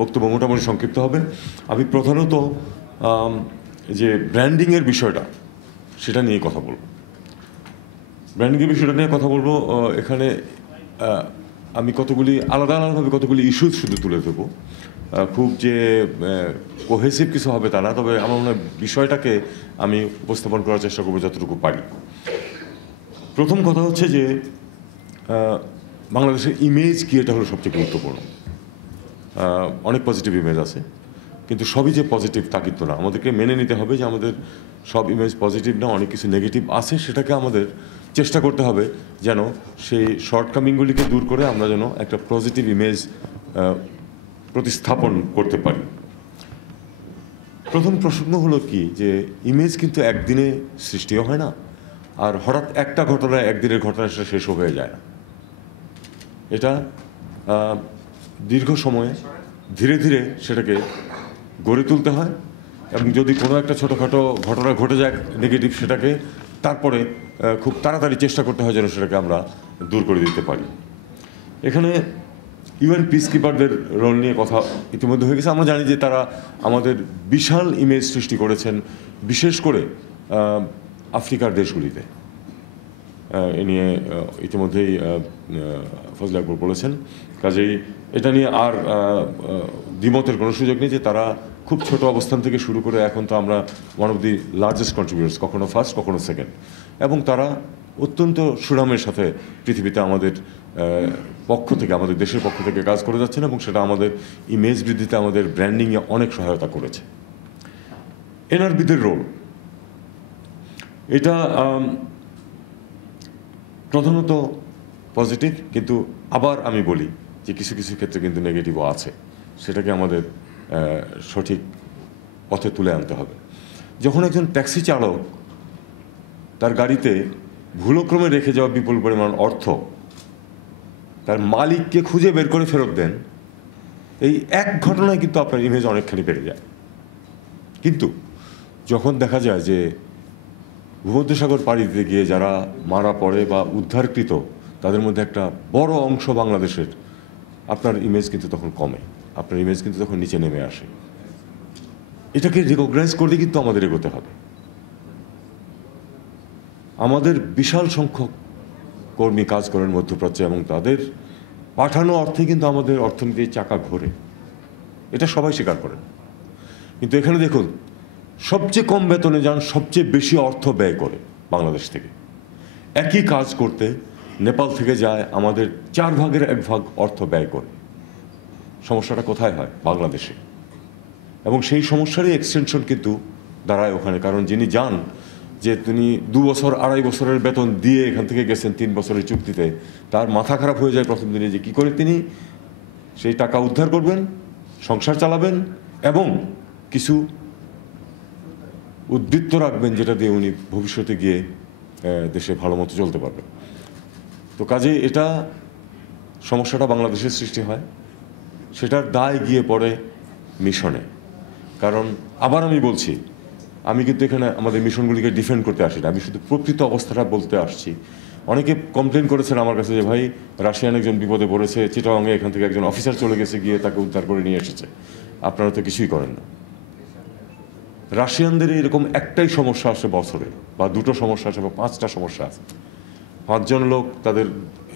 বক্তব্য মোটামুটি সংক্ষিপ্ত হবে। আমি প্রধানত যে ব্র্যান্ডিংয়ের বিষয়টা সেটা নিয়ে কথা বলব। ব্র্যান্ডিংয়ের বিষয়টা নিয়ে কথা বলবো। এখানে আমি আলাদাভাবে কতগুলি ইস্যুজ শুধু তুলে দেবো। খুব যে কোহেসিভ কিছু হবে তা না, তবে আমার মনে হয় বিষয়টাকে আমি উপস্থাপন করার চেষ্টা করবো যতটুকু পারি। প্রথম কথা হচ্ছে যে বাংলাদেশের ইমেজ কি, এটা হলো সবচেয়ে গুরুত্বপূর্ণ। অনেক পজিটিভ ইমেজ আছে, কিন্তু সবই যে পজিটিভ তা কিন্তু না। আমাদেরকে মেনে নিতে হবে যে আমাদের সব ইমেজ পজিটিভ না, অনেক কিছু নেগেটিভ আছে। সেটাকে আমাদের চেষ্টা করতে হবে যেন সেই শর্টকামিংগুলিকে দূর করে আমরা যেন একটা পজিটিভ ইমেজ প্রতিস্থাপন করতে পারি। প্রথম প্রশ্ন হলো কি, যে ইমেজ কিন্তু একদিনে সৃষ্টিও হয় না, আর হঠাৎ একটা ঘটনা, একদিনের ঘটনা সেটা শেষও হয়ে যায় না। এটা দীর্ঘ সময়ে ধীরে ধীরে সেটাকে গড়ে তুলতে হয়, এবং যদি কোনো একটা ছোটোখাটো ঘটনা ঘটে যায় নেগেটিভ, সেটাকে তারপরে খুব তাড়াতাড়ি চেষ্টা করতে হয় যেন সেটাকে আমরা দূর করে দিতে পারি। এখানে ইউএন পিস কিপারদের রোল নিয়ে কথা ইতিমধ্যে হয়ে গেছে। আমরা জানি যে তারা আমাদের বিশাল ইমেজ সৃষ্টি করেছেন, বিশেষ করে আফ্রিকার দেশগুলিতে। এ নিয়ে ইতিমধ্যেই ফজলে আকবর বলেছেন। কাজেই এটা নিয়ে আর দ্বিমতের কোনো সুযোগ নেই যে তারা খুব ছোট অবস্থান থেকে শুরু করে এখন তো আমরা ওয়ান অফ দি লার্জেস্ট কন্ট্রিবিউটার্স, কখনো ফার্স্ট কখনো সেকেন্ড, এবং তারা অত্যন্ত সুনামের সাথে পৃথিবীতে আমাদের পক্ষ থেকে, আমাদের দেশের পক্ষ থেকে কাজ করে যাচ্ছেন, এবং সেটা আমাদের ইমেজ বৃদ্ধিতে, আমাদের ব্র্যান্ডিংয়ে অনেক সহায়তা করেছে। এনআরবিদের রোল, এটা প্রধানত পজিটিভ, কিন্তু আবার আমি বলি যে কিছু কিছু ক্ষেত্রে কিন্তু নেগেটিভও আছে। সেটাকে আমাদের সঠিক পথে তুলে আনতে হবে। যখন একজন ট্যাক্সি চালক তার গাড়িতে ভুলক্রমে রেখে যাওয়া বিপুল পরিমাণ অর্থ তার মালিককে খুঁজে বের করে ফেরত দেন, এই এক ঘটনায় কিন্তু আপনার ইমেজ অনেকখানি বেড়ে যায়। কিন্তু যখন দেখা যায় যে ভূমধ্যসাগর পাড়ি দিতে গিয়ে যারা মারা পড়ে বা উদ্ধারকৃত, তাদের মধ্যে একটা বড় অংশ বাংলাদেশের, আপনার ইমেজ কিন্তু তখন কমে, আপনার ইমেজ কিন্তু তখন নিচে নেমে আসে। এটাকে রিকগনাইজ করলে কিন্তু আমাদের এগোতে হবে। আমাদের বিশাল সংখ্যক কর্মী কাজ করেন মধ্যপ্রাচ্যে, এবং তাদের পাঠানো অর্থে কিন্তু আমাদের অর্থনীতির চাকা ঘোরে, এটা সবাই স্বীকার করেন। কিন্তু এখানে দেখুন, সবচেয়ে কম বেতনে যান, সবচেয়ে বেশি অর্থ ব্যয় করে বাংলাদেশ থেকে। একই কাজ করতে নেপাল থেকে যায় আমাদের 4 ভাগের 1 ভাগ অর্থ ব্যয় করে। সমস্যাটা কোথায় হয়? বাংলাদেশে। এবং সেই সমস্যারই এক্সটেনশন কিন্তু দাঁড়ায় ওখানে, কারণ যিনি যান, যে তিনি 2 বছর 2.5 বছরের বেতন দিয়ে এখান থেকে গেছেন 3 বছরের চুক্তিতে, তার মাথা খারাপ হয়ে যায় প্রথম দিনে যে কী করে তিনি সেই টাকা উদ্ধার করবেন, সংসার চালাবেন, এবং কিছু উদ্বৃত্ত রাখবেন যেটা দিয়ে উনি ভবিষ্যতে গিয়ে দেশে ভালো মতো চলতে পারবেন। তো কাজে এটা সমস্যাটা বাংলাদেশের সৃষ্টি হয়, সেটার দায় গিয়ে পড়ে মিশনে। কারণ আবার আমি বলছি, আমি কিন্তু এখানে আমাদের মিশনগুলিকে ডিফেন্ড করতে আসি না, আমি শুধু প্রকৃত অবস্থাটা বলতে আসছি। অনেকে কমপ্লেন করেছেন আমার কাছে যে ভাই, রাশিয়ান একজন বিপদে পড়েছে চিটাগাংয়ে, এখান থেকে একজন অফিসার চলে গেছে, গিয়ে তাকে উদ্ধার করে নিয়ে এসেছে, আপনারা তো কিছুই করেন না। রাশিয়ানদের এরকম একটাই সমস্যা আসে বছরে, বা 2টো সমস্যা আসে, বা 5টা সমস্যা আছে। 5 জন লোক তাদের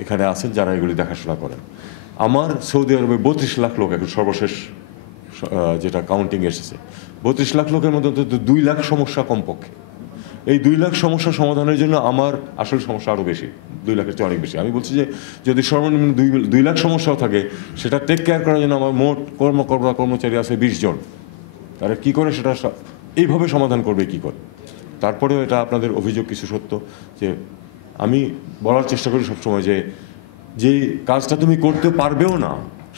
এখানে আছেন যারা এগুলি দেখাশোনা করেন। আমার সৌদি আরবে 32 লাখ লোক, এখন সর্বশেষ যেটা কাউন্টিং এসেছে, 32 লাখ লোকের মধ্যে অন্তত 2 লাখ সমস্যা কমপক্ষে। এই 2 লাখ সমস্যা সমাধানের জন্য আমার আসল সমস্যা আরও বেশি, 2 লাখের চেয়ে অনেক বেশি। আমি বলছি যে যদি সর্বনিম্ন 2 লাখ সমস্যাও থাকে, সেটা টেক কেয়ার করার জন্য আমার মোট কর্মচারী আছে 20 জন। তারা কী করে সেটা এইভাবে সমাধান করবে কী করে? তারপরেও এটা আপনাদের অভিযোগ কিছু সত্য, যে আমি বলার চেষ্টা করি সবসময় যে যেই কাজটা তুমি করতে পারবেও না,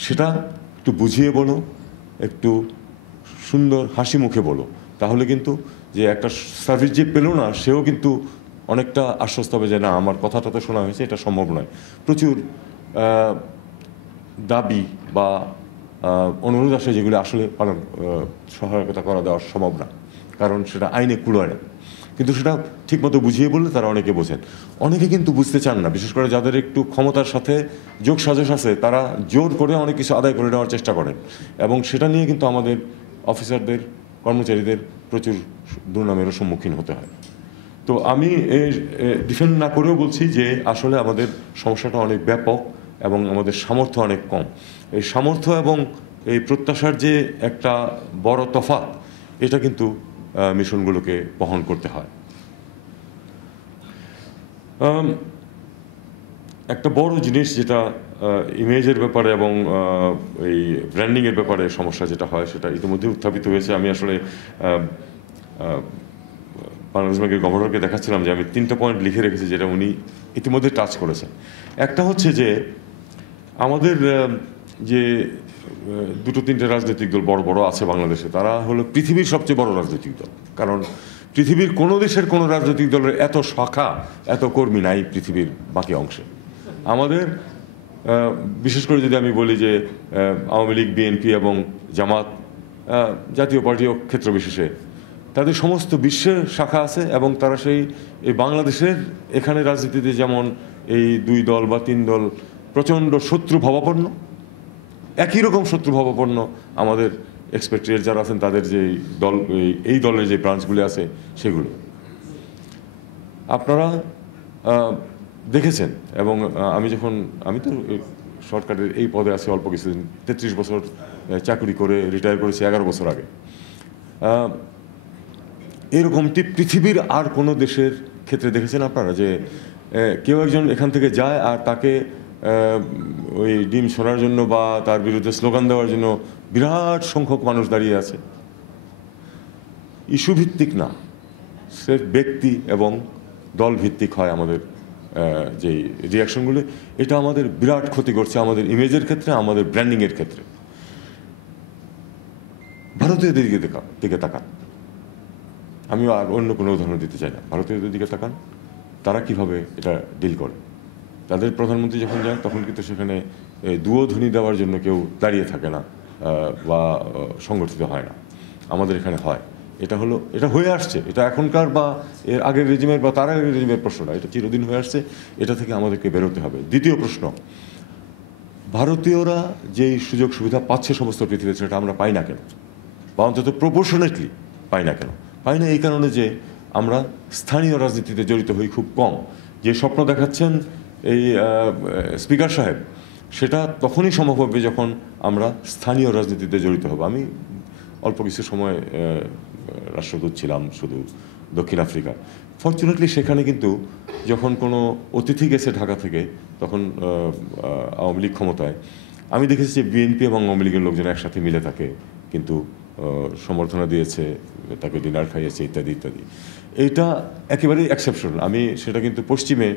সেটা একটু বুঝিয়ে বলো, একটু সুন্দর হাসি মুখে বলো, তাহলে কিন্তু যে একটা সার্ভিস যে পেলো না, সেও কিন্তু অনেকটা আশ্বস্ত হবে যে না, আমার কথাটা তো শোনা হয়েছে, এটা সম্ভব নয়। প্রচুর দাবি বা অনুরোধ আসে যেগুলো আসলে সহায়তা করা দেওয়া সম্ভব না, কারণ সেটা আইনে কুলায় না। কিন্তু সেটা ঠিকমতো বুঝিয়ে বললে তারা অনেকে বোঝেন। অনেকে কিন্তু বুঝতে চান না, বিশেষ করে যাদের একটু ক্ষমতার সাথে যোগ সাজশ আছে, তারা জোর করে অনেক কিছু আদায় করে নেওয়ার চেষ্টা করেন, এবং সেটা নিয়ে কিন্তু আমাদের অফিসারদের, কর্মচারীদের প্রচুর দুর্নামেরও সম্মুখীন হতে হয়। তো আমি ডিফেন্ড না করেও বলছি যে আসলে আমাদের সমস্যাটা অনেক ব্যাপক এবং আমাদের সামর্থ্য অনেক কম। এই সামর্থ্য এবং এই প্রত্যাশার যে একটা বড় তফাৎ, এটা কিন্তু মিশনগুলোকে বহন করতে হয়। একটা বড় জিনিস যেটা ইমেজের ব্যাপারে এবং এই ব্র্যান্ডিংয়ের ব্যাপারে সমস্যা যেটা হয়, সেটা ইতিমধ্যে উত্থাপিত হয়েছে। আমি আসলে বাংলাদেশ ব্যাংকের গভর্নরকে দেখাচ্ছিলাম যে আমি 3টা পয়েন্ট লিখে রেখেছি যেটা উনি ইতিমধ্যে টাচ করেছেন। একটা হচ্ছে যে আমাদের যে 2-3টে রাজনৈতিক দল বড় বড় আছে বাংলাদেশে, তারা হলো পৃথিবীর সবচেয়ে বড় রাজনৈতিক দল। কারণ পৃথিবীর কোনো দেশের কোনো রাজনৈতিক দলের এত শাখা, এত কর্মী নাই পৃথিবীর বাকি অংশে। আমাদের বিশেষ করে যদি আমি বলি যে আওয়ামী লীগ, বিএনপি এবং জামাত, জাতীয় পার্টিও ক্ষেত্র বিশেষে তাদের সমস্ত বিশ্বের শাখা আছে, এবং তারা এই বাংলাদেশের এখানে রাজনীতিতে যেমন এই 2 দল বা 3 দল প্রচণ্ড শত্রু ভাবাপন্ন, একই রকম শত্রু ভাবাপন্ন আমাদের এক্সপেক্টেড যারা আছেন তাদের যে দল, এই দলের যে ব্রাঞ্চগুলি আছে সেগুলো আপনারা দেখেছেন। এবং আমি তো সরকারের এই পদে আছি অল্প কিছুদিন, 33 বছর চাকরি করে রিটায়ার করেছি 11 বছর আগে। এরকমটি পৃথিবীর আর কোনো দেশের ক্ষেত্রে দেখেছেন আপনারা যে কেউ একজন এখান থেকে যায় আর তাকে ওই ডিম সরার জন্য বা তার বিরুদ্ধে স্লোগান দেওয়ার জন্য বিরাট সংখ্যক মানুষ দাঁড়িয়ে আছে? ইস্যু ভিত্তিক না, সে ব্যক্তি এবং দল ভিত্তিক হয় আমাদের যেই রিয়াকশনগুলি। এটা আমাদের বিরাট ক্ষতি করছে আমাদের ইমেজের ক্ষেত্রে, আমাদের ব্র্যান্ডিংয়ের ক্ষেত্রে। ভারতীয়দের দিকে তাকান, আমি আর অন্য কোনো উদাহরণ দিতে চাই না। ভারতীয়দের দিকে তাকান, তারা কিভাবে এটা ডিল করে। তাদের প্রধানমন্ত্রী যখন যায় তখন কিন্তু সেখানে দুয়োধ্বনি দেওয়ার জন্য কেউ দাঁড়িয়ে থাকে না বা সংগঠিত হয় না। আমাদের এখানে হয়। এটা হয়ে আসছে। এটা এখনকার বা এর আগের রেজিমের বা তার আগের রেজিমের প্রশ্ন না, এটা চিরদিন হয়ে আসছে। এটা থেকে আমাদেরকে বেরোতে হবে। দ্বিতীয় প্রশ্ন, ভারতীয়রা যেই সুযোগ সুবিধা পাচ্ছে সমস্ত পৃথিবীতে, সেটা আমরা পাই না কেন, বা অন্তত প্রপোর্শনেটলি পাই না কেন? পাই না এই কারণে যে আমরা স্থানীয় রাজনীতিতে জড়িত হই খুব কম। যে স্বপ্ন দেখাচ্ছেন এই স্পিকার সাহেব, সেটা তখনই সম্ভব হবে যখন আমরা স্থানীয় রাজনীতিতে জড়িত হব। আমি অল্প কিছু সময় রাষ্ট্রদূত ছিলাম শুধু দক্ষিণ আফ্রিকা। ফরচুনেটলি সেখানে কিন্তু যখন কোনো অতিথি গেছে ঢাকা থেকে, তখন আওয়ামী লীগ ক্ষমতায়, আমি দেখেছি যে বিএনপি এবং আওয়ামী লীগের লোকজন একসাথে মিলে তাকে কিন্তু সম্বর্ধনা দিয়েছে, তাকে ডিনার খাইয়েছে, ইত্যাদি ইত্যাদি। এইটা একেবারেই এক্সেপশনাল। আমি সেটা কিন্তু পশ্চিমে,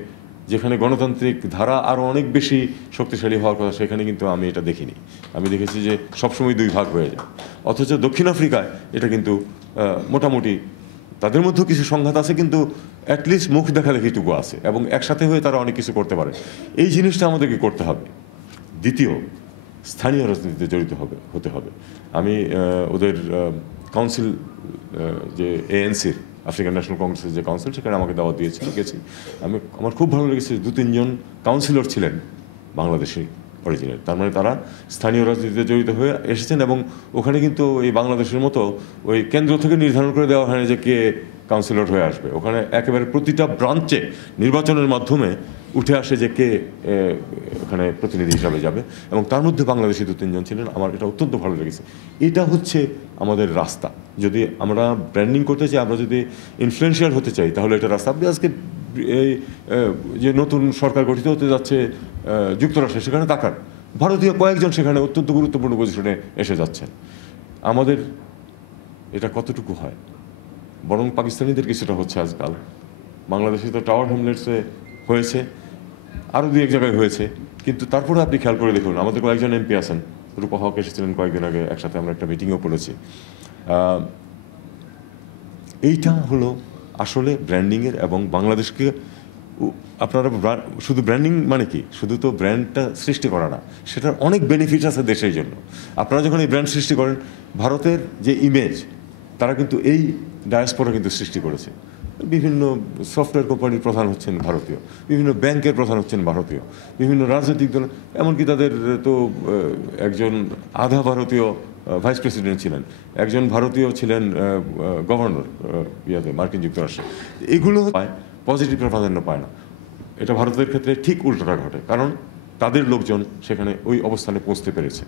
যেখানে গণতান্ত্রিক ধারা আরও অনেক বেশি শক্তিশালী হওয়ার কথা, সেখানে কিন্তু আমি এটা দেখিনি। আমি দেখেছি যে সবসময় 2 ভাগ হয়ে যায়। অথচ দক্ষিণ আফ্রিকায় এটা কিন্তু মোটামুটি, তাদের মধ্যেও কিছু সংঘাত আছে, কিন্তু অ্যাটলিস্ট মুখ দেখাদেখিটুকু আছে, এবং একসাথে হয়ে তারা অনেক কিছু করতে পারে। এই জিনিসটা আমাদেরকে করতে হবে। দ্বিতীয়, স্থানীয় রাজনীতিতে জড়িত হতে হবে। আমি ওদের কাউন্সিল, যে এএনসির, আফ্রিকান ন্যাশনাল কংগ্রেসের যে কাউন্সিল, সেখানে আমাকে দাওয়াত দিয়েছিল, গেছি। আমার খুব ভালো লেগেছে, 2-3 জন কাউন্সিলর ছিলেন বাংলাদেশি অরিজিনের। তার মানে তারা স্থানীয় রাজনীতিতে জড়িত হয়ে এসেছেন, এবং ওখানে কিন্তু এই বাংলাদেশের মতো ওই কেন্দ্র থেকে নির্ধারণ করে দেওয়া হয় যে কে কাউন্সিলর হয়ে আসবে। ওখানে একেবারে প্রতিটা ব্রাঞ্চে নির্বাচনের মাধ্যমে উঠে আসে যে কে ওখানে প্রতিনিধি হিসাবে যাবে, এবং তার মধ্যে বাংলাদেশি 2-3 জন ছিলেন। আমার এটা অত্যন্ত ভালো লেগেছে। এটা হচ্ছে আমাদের রাস্তা। যদি আমরা ব্র্যান্ডিং করতে চাই, আমরা যদি ইনফ্লুয়েন্সিয়াল হতে চাই, তাহলে এটা রাস্তা। আপনি আজকে এই যে নতুন সরকার গঠিত হতে যাচ্ছে যুক্তরাষ্ট্রে, সেখানে তাকান, ভারতীয় কয়েকজন সেখানে অত্যন্ত গুরুত্বপূর্ণ পজিশনে এসে যাচ্ছেন। আমাদের এটা কতটুকু হয়? বরং পাকিস্তানিদের কিছুটা হচ্ছে আজকাল। বাংলাদেশে তো টাওয়ার হ্যামলেটসে হয়েছে, আরও 2-1 জায়গায় হয়েছে, কিন্তু তারপরে আপনি খেয়াল করে দেখুন, আমাদের কয়েকজন এমপি আছেন, রূপা হক এসেছিলেন কয়েকদিন আগে, একসাথে আমরা একটা মিটিংও করেছি। এইটা হলো আসলে ব্র্যান্ডিংয়ের, এবং বাংলাদেশকে আপনারা শুধু ব্র্যান্ডিং মানে কি, শুধু তো ব্র্যান্ডটা সৃষ্টি করা না, সেটার অনেক বেনিফিট আছে দেশের জন্য। আপনারা যখন এই ব্র্যান্ড সৃষ্টি করেন, ভারতের যে ইমেজ, তারা কিন্তু এই ডায়াসপোরা কিন্তু সৃষ্টি করেছে। বিভিন্ন সফটওয়্যার কোম্পানির প্রধান হচ্ছেন ভারতীয়, বিভিন্ন ব্যাংকের প্রধান হচ্ছেন ভারতীয়, বিভিন্ন রাজনৈতিক দল, এমনকি তাদের তো একজন আধা ভারতীয় ভাইস প্রেসিডেন্ট ছিলেন, একজন ভারতীয় ছিলেন গভর্নর মার্কিন যুক্তরাষ্ট্রে। এগুলো পায়, পজিটিভ প্রাধান্য পায় না। এটা ভারতের ক্ষেত্রে ঠিক উল্টোটা ঘটে, কারণ তাদের লোকজন সেখানে ওই অবস্থানে পৌঁছতে পেরেছে।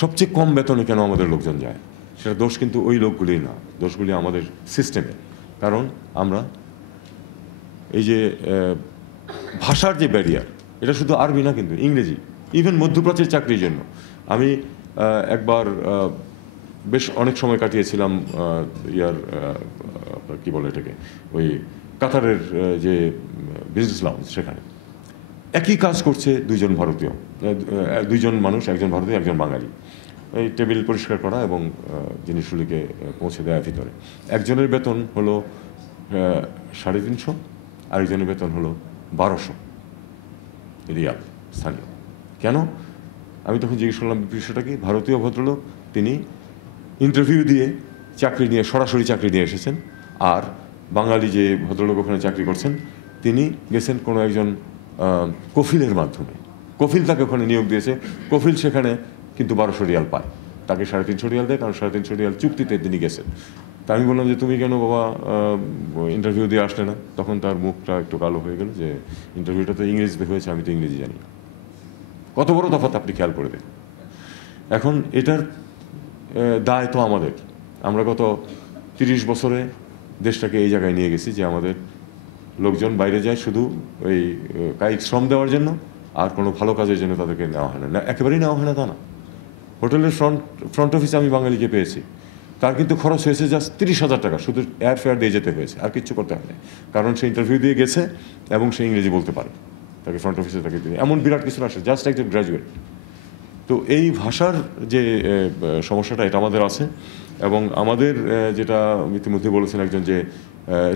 সবচেয়ে কম বেতনে কেন আমাদের লোকজন যায়, সেটা দোষ কিন্তু ওই লোকগুলি না, দোষগুলি আমাদের সিস্টেমে। কারণ আমরা এই যে ভাষার যে ব্যারিয়ার, এটা শুধু আরবি না, কিন্তু ইংরেজি, ইভেন মধ্যপ্রাচ্যের চাকরির জন্য। আমি একবার বেশ অনেক সময় কাটিয়েছিলাম কি বলে এটাকে, ওই কাতারের যে বিজনেস লাউঞ্জ, সেখানে একই কাজ করছে দুইজন ভারতীয়, দুইজন মানুষ, একজন ভারতীয় একজন বাঙালি। এই টেবিল পরিষ্কার করা এবং জিনিসগুলিকে পৌঁছে দেওয়ার ভিতরে একজনের বেতন হলো 350, আরেকজনের বেতন হলো 1200 রিয়াল স্থানীয়। কেন? আমি তখন জিজ্ঞেস করলাম বিষয়টা কি। ভারতীয় ভদ্রলোক, তিনি ইন্টারভিউ দিয়ে চাকরি নিয়ে, সরাসরি চাকরি নিয়ে এসেছেন, আর বাঙালি যে ভদ্রলোক ওখানে চাকরি করছেন, তিনি গেছেন কোনো একজন কফিলের মাধ্যমে। কফিল তাকে ওখানে নিয়োগ দিয়েছে, কফিল সেখানে কিন্তু 1200 রিয়াল পায়, তাকে 350 রিয়াল দেয়, কারণ 350 রিয়াল চুক্তিতে তিনি গেছেন। তা আমি বললাম যে তুমি কেন বাবা ইন্টারভিউ দিয়ে আসলে না? তখন তার মুখটা একটু কালো হয়ে গেল, যে ইন্টারভিউটা তো ইংরেজিতে হয়েছে, আমি তো ইংরেজি জানি না। কত বড় তফাৎ আপনি খেয়াল করে দেখুন। এখন এটার দায় তো আমাদের। আমরা গত 30 বছরে দেশটাকে এই জায়গায় নিয়ে গেছি যে আমাদের লোকজন বাইরে যায় শুধু ওই কায়িক শ্রম দেওয়ার জন্য, আর কোনো ভালো কাজের জন্য তাদেরকে নেওয়া হয় না। একেবারেই নেওয়া হয় না তা না। হোটেলের ফ্রন্ট অফিসে আমি বাঙালিকে পেয়েছি, তার কিন্তু খরচ হয়েছে জাস্ট 30,000 টাকা, শুধু এয়ার ফেয়ার দিয়ে যেতে হয়েছে, আর কিচ্ছু করতে হয়নি। কারণ সে ইন্টারভিউ দিয়ে গেছে এবং সে ইংরেজি বলতে পারে, তাকে ফ্রন্ট অফিসে তাকে দিয়ে এমন বিরাট কিছু আসে, জাস্ট একজন গ্র্যাজুয়েট। তো এই ভাষার যে সমস্যাটা, এটা আমাদের আছে। এবং আমাদের যেটা ইতিমধ্যে বলেছেন একজন, যে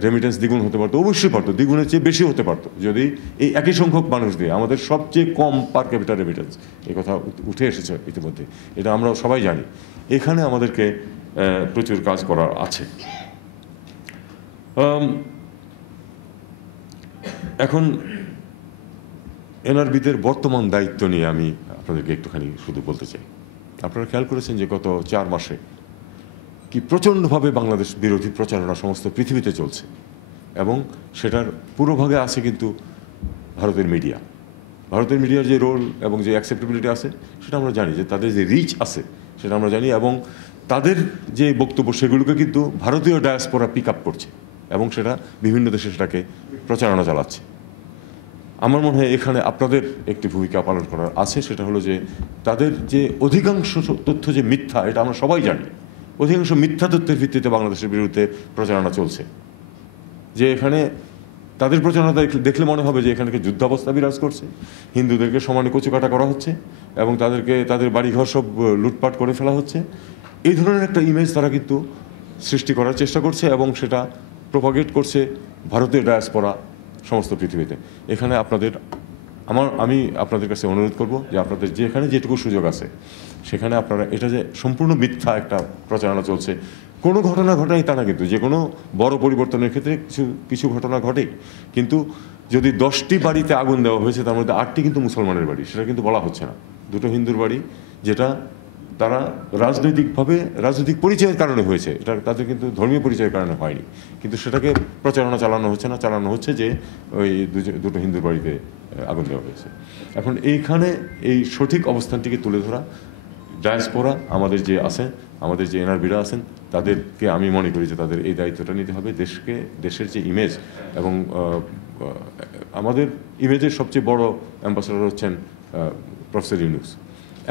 রেমিটেন্স দ্বিগুণ হতে পারতো, অবশ্যই পারতো, দ্বিগুণের চেয়ে বেশি হতে পারতো, যদি এই একই সংখ্যক মানুষ দিয়ে। আমাদের সবচেয়ে কম পার ক্যাপিটাল রেমিটেন্স, এই কথা উঠে এসেছে ইতিমধ্যে, এটা আমরা সবাই জানি। এখানে আমাদেরকে প্রচুর কাজ করার আছে। এখন এনআরবিদের বর্তমান দায়িত্ব নিয়ে আমি আপনাদেরকে একটুখানি শুধু বলতে চাই। আপনারা খেয়াল করেছেন যে গত 4 মাসে কি প্রচণ্ডভাবে বাংলাদেশ বিরোধী প্রচারণা সমস্ত পৃথিবীতে চলছে, এবং সেটার পুরোভাগে আছে কিন্তু ভারতের মিডিয়া। ভারতের মিডিয়ার যে রোল এবং যে অ্যাকসেপ্টেবিলিটি আছে, সেটা আমরা জানি, যে তাদের যে রিচ আছে সেটা আমরা জানি, এবং তাদের যে বক্তব্য সেগুলোকে কিন্তু ভারতীয় ডায়াসপোরা পিক আপ করছে, এবং সেটা বিভিন্ন দেশে সেটাকে প্রচারণা চালাচ্ছে। আমার মনে হয় এখানে আপনাদের একটি ভূমিকা পালন করার আছে, সেটা হলো যে তাদের যে অধিকাংশ তথ্য যে মিথ্যা, এটা আমরা সবাই জানি। অধিকাংশ মিথ্যা তথ্যের ভিত্তিতে বাংলাদেশের বিরুদ্ধে প্রচারণা চলছে, যে এখানে তাদের প্রচারণা দেখলে মনে হবে যে এখানে যুদ্ধাবস্থা বিরাজ করছে, হিন্দুদেরকে সমানে কচুকাটা করা হচ্ছে, এবং তাদেরকে তাদের বাড়িঘর সব লুটপাট করে ফেলা হচ্ছে। এই ধরনের একটা ইমেজ তারা কিন্তু সৃষ্টি করার চেষ্টা করছে, এবং সেটা প্রপাগেট করছে ভারতীয় ডায়াসপোরা সমস্ত পৃথিবীতে। এখানে আমি আপনাদের কাছে অনুরোধ করব যে আপনাদের যেখানে যেটুকু সুযোগ আছে সেখানে আপনারা, এটা যে সম্পূর্ণ মিথ্যা একটা প্রচারণা চলছে, কোনো ঘটনা ঘটেনি তা না, কিন্তু যে কোনো বড় পরিবর্তনের ক্ষেত্রে কিছু ঘটনা ঘটে, কিন্তু যদি 10টি বাড়িতে আগুন দেওয়া হয়েছে তার মধ্যে 8টি কিন্তু মুসলমানের বাড়ি, সেটা কিন্তু বলা হচ্ছে না। 2টো হিন্দুর বাড়ি, যেটা তারা রাজনৈতিক পরিচয়ের কারণে হয়েছে, এটা তাদের কিন্তু ধর্মীয় পরিচয়ের কারণে হয়নি, কিন্তু সেটাকে প্রচারণা চালানো হচ্ছে না, চালানো হচ্ছে যে ওই 2টো হিন্দুর বাড়িতে আগুন দেওয়া হয়েছে। এখন এইখানে এই সঠিক অবস্থানটিকে তুলে ধরা, ডায়াসপোরা আমাদের যে আছেন, আমাদের যে এনআরবিরা আছেন, তাদেরকে আমি মনে করি যে তাদের এই দায়িত্বটা নিতে হবে। দেশের যে ইমেজ, এবং আমাদের ইমেজের সবচেয়ে বড় অ্যাম্বাসেডর হচ্ছেন প্রফেসর ইউনূস।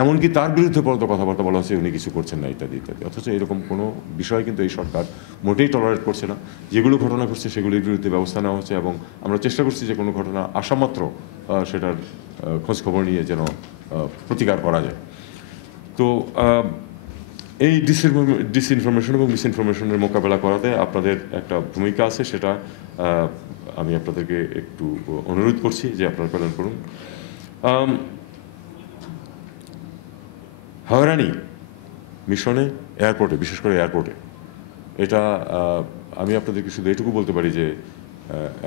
এমনকি তার বিরুদ্ধে পর্যন্ত কথাবার্তা বলা হচ্ছে উনি কিছু করছেন না, ইত্যাদি ইত্যাদি। অথচ এরকম কোনো বিষয় কিন্তু এই সরকার মোটেই টলারেট করছে না। যেগুলো ঘটনা ঘটছে সেগুলির বিরুদ্ধে ব্যবস্থা নেওয়া হচ্ছে, এবং আমরা চেষ্টা করছি যে কোনো ঘটনা আসা মাত্র সেটার খোঁজখবর নিয়ে যেন প্রতিকার করা যায়। তো এই ডিসইনফরমেশন এবং মিসইনফরমেশনের মোকাবেলা করাতে আপনাদের একটা ভূমিকা আছে, সেটা আমি আপনাদেরকে একটু অনুরোধ করছি যে আপনারা পালন করুন। হয়রানি মিশনে, এয়ারপোর্টে, বিশেষ করে এয়ারপোর্টে। এটা আমি আপনাদেরকে শুধু এটুকু বলতে পারি যে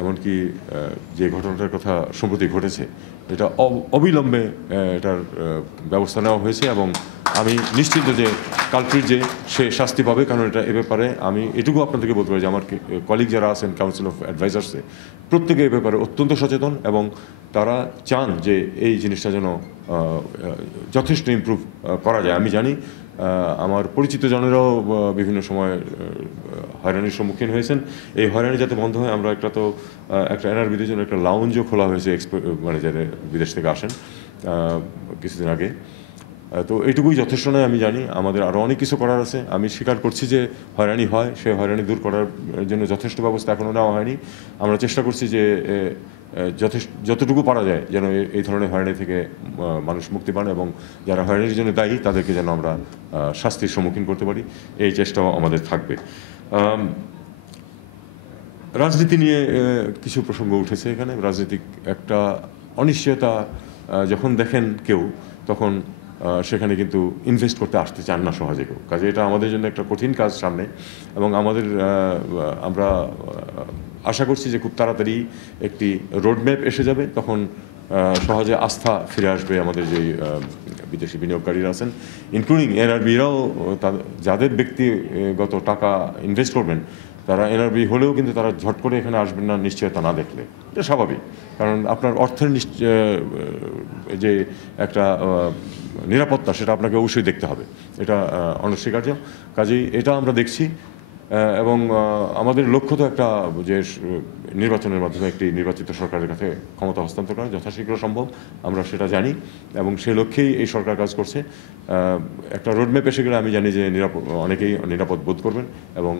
এমনকি যে ঘটনাটার কথা সম্প্রতি ঘটেছে, এটা অবিলম্বে এটার ব্যবস্থা নেওয়া হয়েছে এবং আমি নিশ্চিত যে কালপ্রিট যে সে শাস্তি পাবে, কারণ এটা এ ব্যাপারে আমি এটুকু আপনাদেরকে বলতে পারি যে আমার কলিগ যারা আছেন কাউন্সিল অফ অ্যাডভাইজার্সে, প্রত্যেকে এ ব্যাপারে অত্যন্ত সচেতন এবং তারা চান যে এই জিনিসটা যেন যথেষ্ট ইমপ্রুভ করা যায়। আমি জানি আমার পরিচিত জনেরাও বিভিন্ন সময় হয়রানির সম্মুখীন হয়েছেন। এই হয়রানি যাতে বন্ধ হয়, আমরা একটা এনআরবিদের জন্য একটা লাউঞ্জও খোলা হয়েছে, মানে যারা বিদেশ থেকে আসেন কিছুদিন আগে। তো এইটুকুই যথেষ্ট নয়, আমি জানি আমাদের আরও অনেক কিছু করার আছে। আমি স্বীকার করছি যে হয়রানি হয়, সেই হয়রানি দূর করার জন্য যথেষ্ট ব্যবস্থা এখনও নেওয়া হয়নি। আমরা চেষ্টা করছি যে যতটুকু পারা যায় যেন এই ধরনের হয়রানি থেকে মানুষ মুক্তি পান এবং যারা হয়রানির জন্য দায়ী তাদেরকে যেন আমরা শাস্তির সম্মুখীন করতে পারি, এই চেষ্টাও আমাদের থাকবে। রাজনীতি নিয়ে কিছু প্রসঙ্গ উঠেছে এখানে। রাজনৈতিক একটা অনিশ্চয়তা যখন দেখেন কেউ, তখন সেখানে কিন্তু ইনভেস্ট করতে আসতে চান না সহজে কেউ। কাজে এটা আমাদের জন্য একটা কঠিন কাজ সামনে এবং আমরা আশা করছি যে খুব তাড়াতাড়ি একটি রোডম্যাপ এসে যাবে, তখন সহজে আস্থা ফিরে আসবে আমাদের যেই বিদেশি বিনিয়োগকারীরা আছেন, ইনক্লুডিং এনআরবিরাও যাদের ব্যক্তিগত টাকা ইনভেস্ট করবেন, তারা এনআরবি হলেও কিন্তু তারা ঝট করে এখানে আসবেন না নিশ্চয়তা না দেখলে। এটা স্বাভাবিক, কারণ আপনার অর্থের যে একটা নিরাপত্তা সেটা আপনাকে অবশ্যই দেখতে হবে, এটা অনস্বীকার্য। কাজেই এটা আমরা দেখছি এবং আমাদের লক্ষ্য তো একটা যে নির্বাচনের মাধ্যমে একটি নির্বাচিত সরকারের কাছে ক্ষমতা হস্তান্তর করা যথাশীঘ্র সম্ভব, আমরা সেটা জানি এবং সেই লক্ষ্যেই এই সরকার কাজ করছে। একটা রোডম্যাপ এসে গেলে আমি জানি যে অনেকেই নিরাপদ বোধ করবেন এবং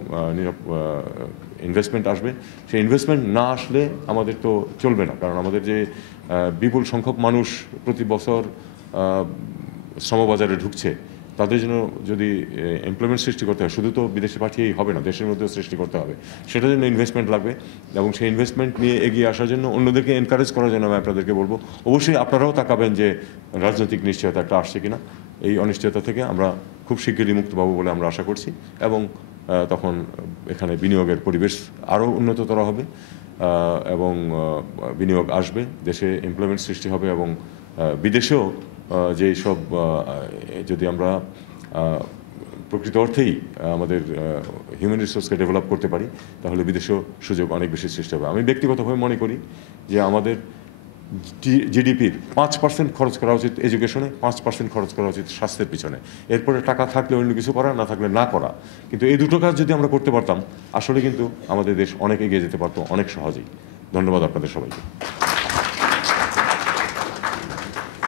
ইনভেস্টমেন্ট আসবে। সেই ইনভেস্টমেন্ট না আসলে আমাদের তো চলবে না, কারণ আমাদের যে বিপুল সংখ্যক মানুষ প্রতি বছর শ্রমবাজারে ঢুকছে, তাদের জন্য যদি এমপ্লয়মেন্ট সৃষ্টি করতে হয়, শুধু তো বিদেশে পাঠিয়েই হবে না, দেশের মধ্যেও সৃষ্টি করতে হবে। সেটার জন্য ইনভেস্টমেন্ট লাগবে এবং সেই ইনভেস্টমেন্ট নিয়ে এগিয়ে আসার জন্য অন্যদেরকে এনকারেজ করার জন্য আমি আপনাদেরকে বলবো, অবশ্যই আপনারাও তাকাবেন যে রাজনৈতিক নিশ্চয়তা একটা আসছে কিনা। এই অনিশ্চয়তা থেকে আমরা খুব শিগগিরই মুক্তি পাবো বলে আমরা আশা করছি এবং তখন এখানে বিনিয়োগের পরিবেশ আরও উন্নততর হবে এবং বিনিয়োগ আসবে, দেশে এমপ্লয়মেন্ট সৃষ্টি হবে এবং বিদেশেও যেই সব যদি আমরা প্রকৃত অর্থেই আমাদের হিউম্যান রিসোর্সকে ডেভেলপ করতে পারি, তাহলে বিদেশেও সুযোগ অনেক বেশি সৃষ্টি হবে। আমি ব্যক্তিগতভাবে মনে করি যে আমাদের জিডিপির 5% খরচ করা উচিত এডুকেশনে, 5% খরচ করা উচিত স্বাস্থ্যের পিছনে। এরপরে টাকা থাকলে অন্য কিছু করা, না থাকলে না করা। কিন্তু এই দুটো কাজ যদি আমরা করতে পারতাম, আসলে কিন্তু আমাদের দেশ অনেক এগিয়ে যেতে পারতো অনেক সহজেই। ধন্যবাদ আপনাদের সবাইকে।